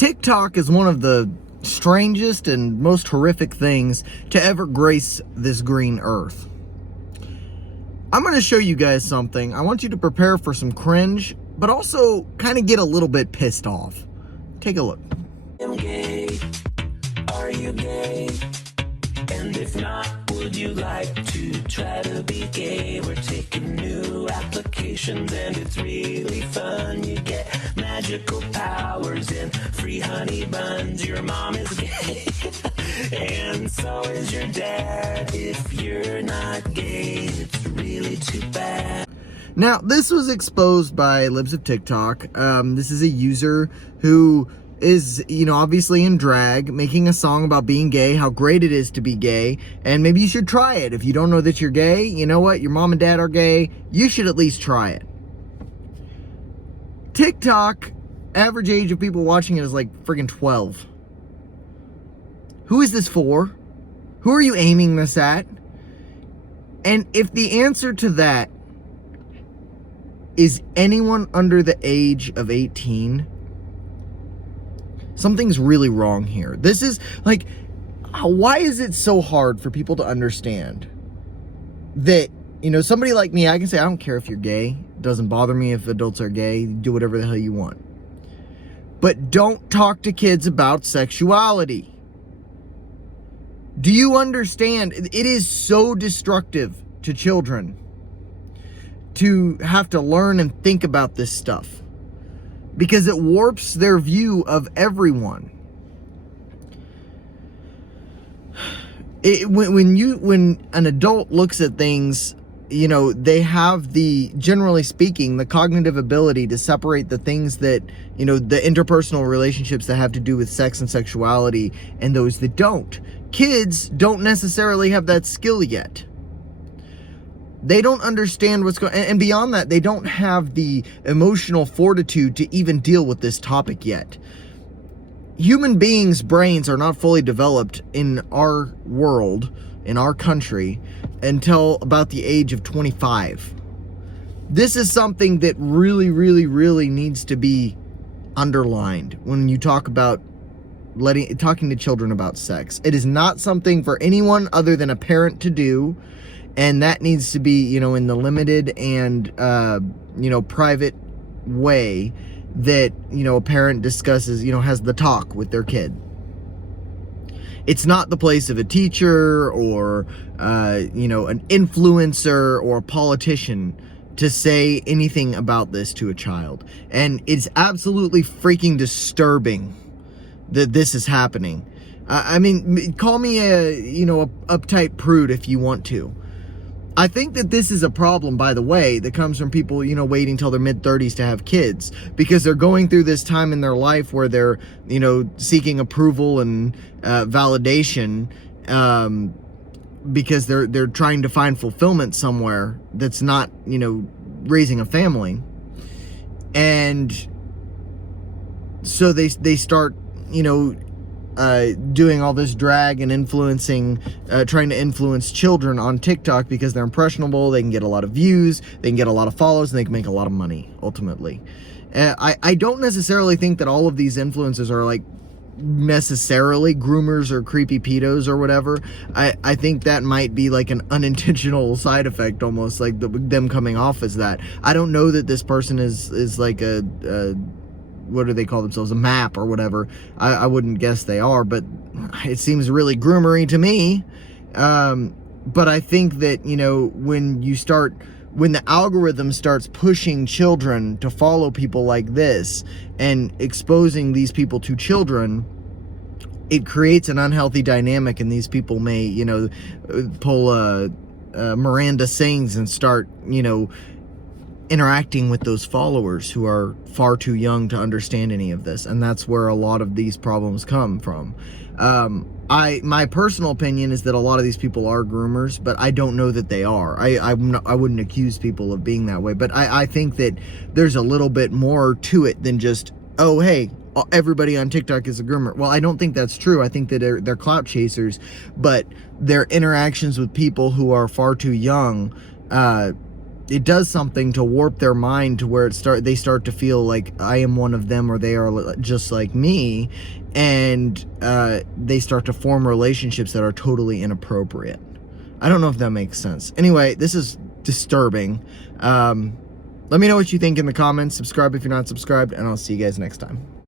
TikTok is one of the strangest and most horrific things to ever grace this green earth. I'm going to show you guys something. I want you to prepare for some cringe, but also kind of get a little bit pissed off. Take a look. I'm gay. Are you gay? And if not, would you like to try to be gay? We're taking new applications and it's really fun. You get magical powers and free honey buns. Your mom is gay and so is your dad. If you're not gay, it's really too bad. Now, this was exposed by Libs of TikTok. This is a user who is, obviously in drag, making a song about being gay, how great it is to be gay, and maybe you should try it. If you don't know that you're gay, you know what? Your mom and dad are gay. You should at least try it. TikTok, average age of people watching it is like friggin' 12. Who is this for? Who are you aiming this at? And if the answer to that is anyone under the age of 18, something's really wrong here. This is like, why is it so hard for people to understand that, somebody like me, I can say, I don't care if you're gay. It doesn't bother me if adults are gay. Do whatever the hell you want. But don't talk to kids about sexuality. Do you understand? It is so destructive to children to have to learn and think about this stuff, because it warps their view of everyone. When an adult looks at things, they have generally speaking, the cognitive ability to separate the things that, the interpersonal relationships that have to do with sex and sexuality and those that don't. Kids don't necessarily have that skill yet. They don't understand what's going on. And beyond that, they don't have the emotional fortitude to even deal with this topic yet. Human beings' brains are not fully developed in our world, in our country, until about the age of 25. This is something that really, really, really needs to be underlined when you talk about talking to children about sex. It is not something for anyone other than a parent to do. And that needs to be, in the limited and, private way that, a parent discusses, has the talk with their kid. It's not the place of a teacher or, an influencer or a politician to say anything about this to a child. And it's absolutely freaking disturbing that this is happening. Call me a uptight prude if you want to. I think that this is a problem, by the way, that comes from people, waiting till their mid-30s to have kids, because they're going through this time in their life where they're, seeking approval and validation, because they're trying to find fulfillment somewhere that's not, raising a family. And so they start, doing all this drag and influencing, trying to influence children on TikTok because they're impressionable. They can get a lot of views, they can get a lot of followers, and they can make a lot of money, ultimately. I don't necessarily think that all of these influencers are like necessarily groomers or creepy pedos or whatever. I think that might be like an unintentional side effect, almost like them coming off as that. I don't know that this person is like a what do they call themselves, a map or whatever. I wouldn't guess they are, but it seems really groomery to me. But I think that, when the algorithm starts pushing children to follow people like this and exposing these people to children, it creates an unhealthy dynamic, and these people may, pull Miranda Sings and start, interacting with those followers who are far too young to understand any of this. And that's where a lot of these problems come from. My personal opinion is that a lot of these people are groomers, but I don't know that they are. I wouldn't accuse people of being that way, but I think that there's a little bit more to it than just, oh, hey, everybody on TikTok is a groomer. Well, I don't think that's true. I think that they're clout chasers, but their interactions with people who are far too young, it does something to warp their mind to where they start to feel like I am one of them, or they are just like me, and they start to form relationships that are totally inappropriate. I don't know if that makes sense. Anyway, this is disturbing. Let me know what you think in the comments. Subscribe if you're not subscribed, and I'll see you guys next time.